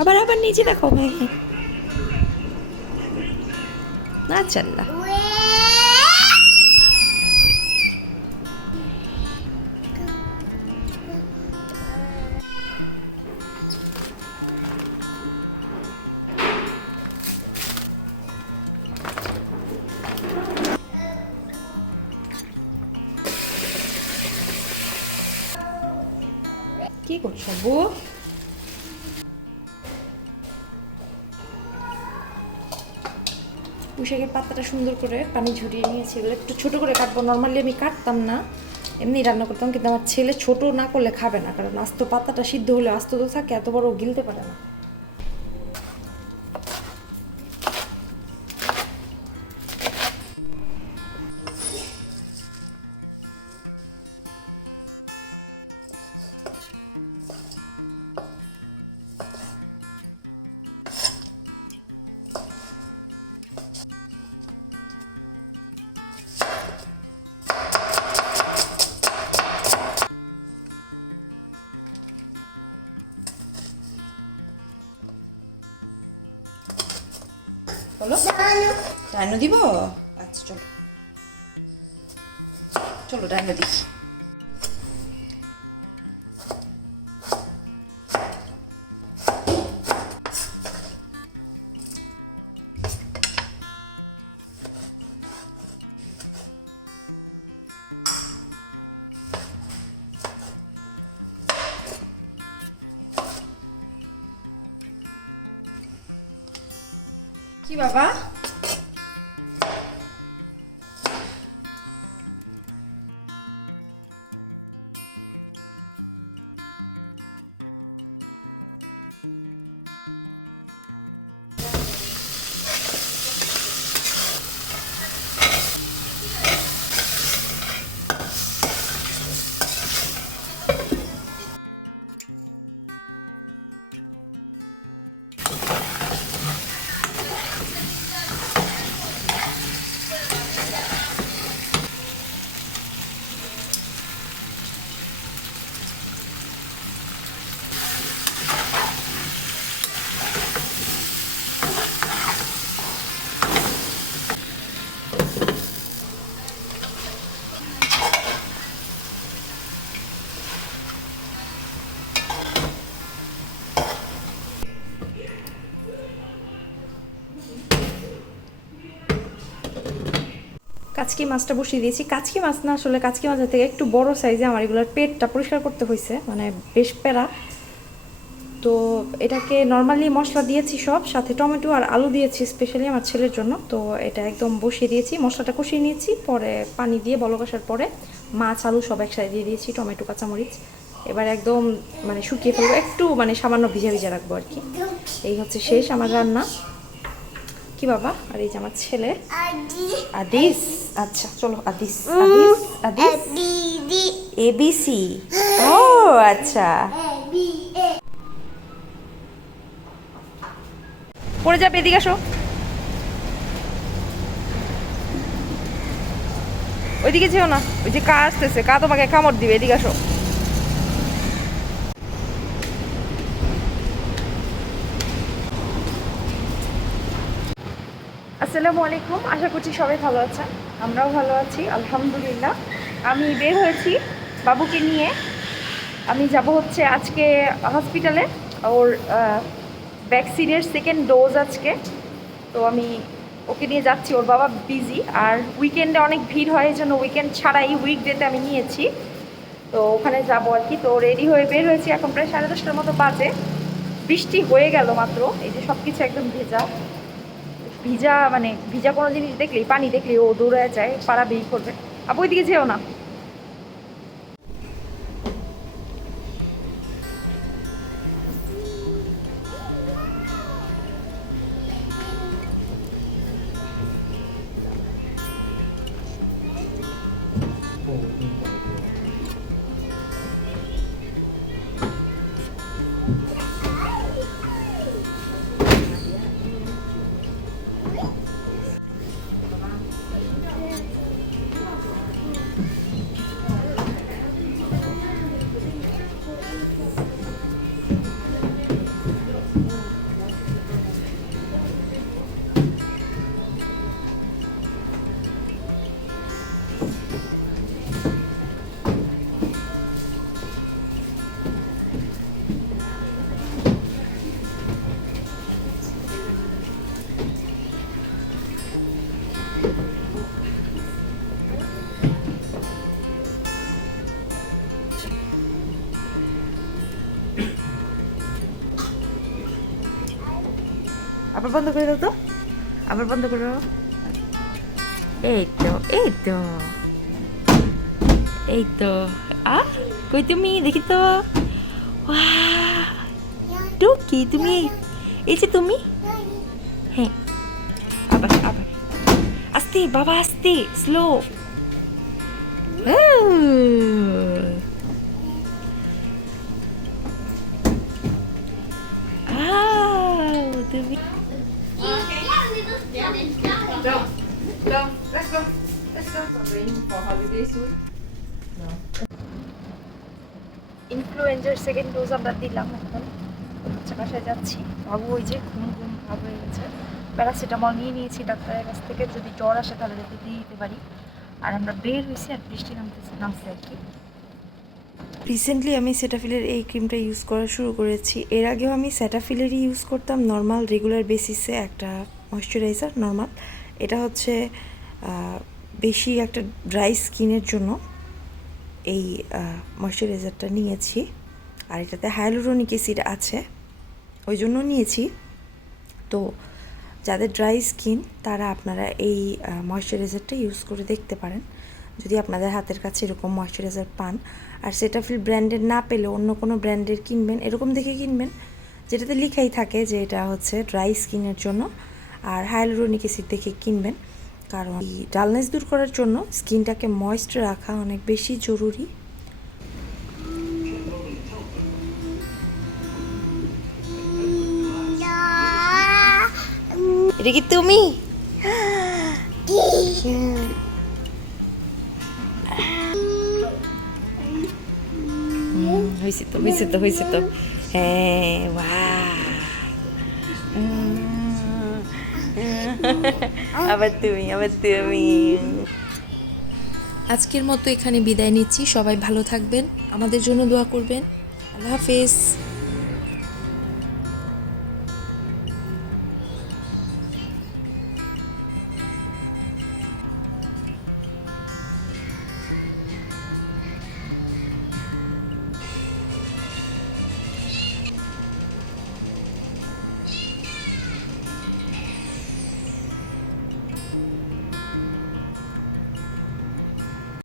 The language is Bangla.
আবার আবার নিচে দেখো ভাই। না চাল্লা কি করছো বউ? পুঁইশাকের পাতাটা সুন্দর করে পানি ঝরিয়ে নিয়েছি। এবার একটু ছোটো করে কাটবো। নর্মালি আমি কাটতাম না, এমনি রান্না করতাম, কিন্তু আমার ছেলে ছোট না করলে খাবে না, কারণ আস্ত পাতাটা সিদ্ধ হলে আস্ত তো থাকে, এত বড় গিলতে পারে না। বলো ডাইনো দিব? আচ্ছা চলো চলো ডাইনো দিই। কি বাবা? কাচকি মাছটা বসিয়ে দিয়েছি। কাচকি মাছ না, আসলে কাচকি মাছের থেকে একটু বড় সাইজে আমার এগুলোর পেটটা পরিষ্কার করতে হয়েছে, মানে বেশ প্যারা। তো এটাকে নর্মালি মশলা দিয়েছি সব, সাথে টমেটো আর আলু দিয়েছি স্পেশালি আমার ছেলের জন্য। তো এটা একদম বসিয়ে দিয়েছি, মশলাটা কষিয়ে নিয়েছি, পরে পানি দিয়ে বলক আসার পরে মাছ আলু সব একসাথে দিয়ে দিয়েছি, টমেটো কাঁচামরিচ। এবার একদম মানে শুকিয়ে ফেলবো, একটু মানে সামান্য ভিজা ভিজা রাখবো আর কি। এই হচ্ছে শেষ আমার রান্না। কি বাবা? আর এই যে আমার ছেলে আদিস। আচ্ছা চলো আদিস আদিস আদিস এবিসি। ও আচ্ছা, পড়ে যাবে, এদিকে আসো। ওইদিকে যেও না, ওই যে কা আসতেছে, কা তোমাকে কামড় দিবে, এদিকে আসো। আসসালামু আলাইকুম, আশা করছি সবাই ভালো আছেন। আমরাও ভালো আছি আলহামদুলিল্লাহ। আমি বের হয়েছি বাবুকে নিয়ে। আমি যাব হচ্ছে আজকে হসপিটালে, ওর ভ্যাকসিনের সেকেন্ড ডোজ আজকে। তো আমি ওকে নিয়ে যাচ্ছি, ওর বাবা বিজি, আর উইকেন্ডে অনেক ভিড় হয়, এই জন্য উইকেন্ড ছাড়াই উইকডেতে আমি নিয়েছি। তো ওখানে যাবো আর কি। তো রেডি হয়ে বের হয়েছি, এখন প্রায় 10:30টার মতো বাজে। বৃষ্টি হয়ে গেল মাত্র, এই যে সব কিছু একদম ভেজা ভিজা, মানে ভিজা কোনো জিনিস দেখলেই, পানি দেখলেই ও দৌড়ে যায়, পাড়াবেই করবে। আপু ওইদিকে যেও না। আবার বন্ধ করে দাও তো, আবার বন্ধ করো। এই তো এই তো এই তো। কই তুমি দেখি তো। টুকি তুমি, এই যে তুমি। হ্যাঁ, আবার আবার আস্তে বাবা, আস্তে, স্লো। তুমি ইনফ্লুয়েঞ্জার সেকেন্ড ডোজ আমরা দিলাম, এখন হচ্ছে বাসায় যাচ্ছি। বাবু ওই যে ঘুম ঘুম ভাব হয়ে গেছে। প্যারাসিটামল নিয়ে নিয়েছি ডাক্তারের কাছ থেকে, যদি জ্বর আসে তাহলে যাতে দিয়ে দিতে পারি। আর আমরা বের হয়েছি, আর বৃষ্টি নামছে আর কি। রিসেন্টলি আমি সেটাফিলের এই ক্রিমটা ইউজ করা শুরু করেছি। এর আগেও আমি সেটাফিলেরই ইউজ করতাম নর্মাল রেগুলার বেসিসে, একটা ময়শ্চারাইজার নর্মাল। এটা হচ্ছে বেশি একটা ড্রাই স্কিনের জন্য এই ময়শ্চারাইজারটা নিয়েছি। আর এটাতে হাইলুরোনিক অ্যাসিড আছে, ওই জন্য নিয়েছি। তো যাদের ড্রাই স্কিন তারা আপনারা এই ময়শ্চারাইজারটা ইউজ করে দেখতে পারেন, যদি আপনাদের হাতের কাছে এরকম ময়শ্চারাইজার পান। আর সেটাফিল ব্র্যান্ডের না পেলে অন্য কোনো ব্র্যান্ডের কিনবেন, এরকম দেখে কিনবেন যেটাতে লেখাই থাকে যে এটা হচ্ছে ড্রাই স্কিনের জন্য। আর হাইলুরোনিক অ্যাসিড দেখে কিনবেন, কারণ এই ডালনেস দূর করার জন্য স্কিনটাকে ময়েস্ট রাখা অনেক বেশি জরুরি। এটা কি তুমি? হয়েছে তো, হয়েছে তো, হয়েছে তো। হ্যাঁ, আবার তুমি, আবার তুমি। আজকের মতো এখানে বিদায় নিচ্ছি। সবাই ভালো থাকবেন, আমাদের জন্য দোয়া করবেন। আল্লাহ হাফেজ।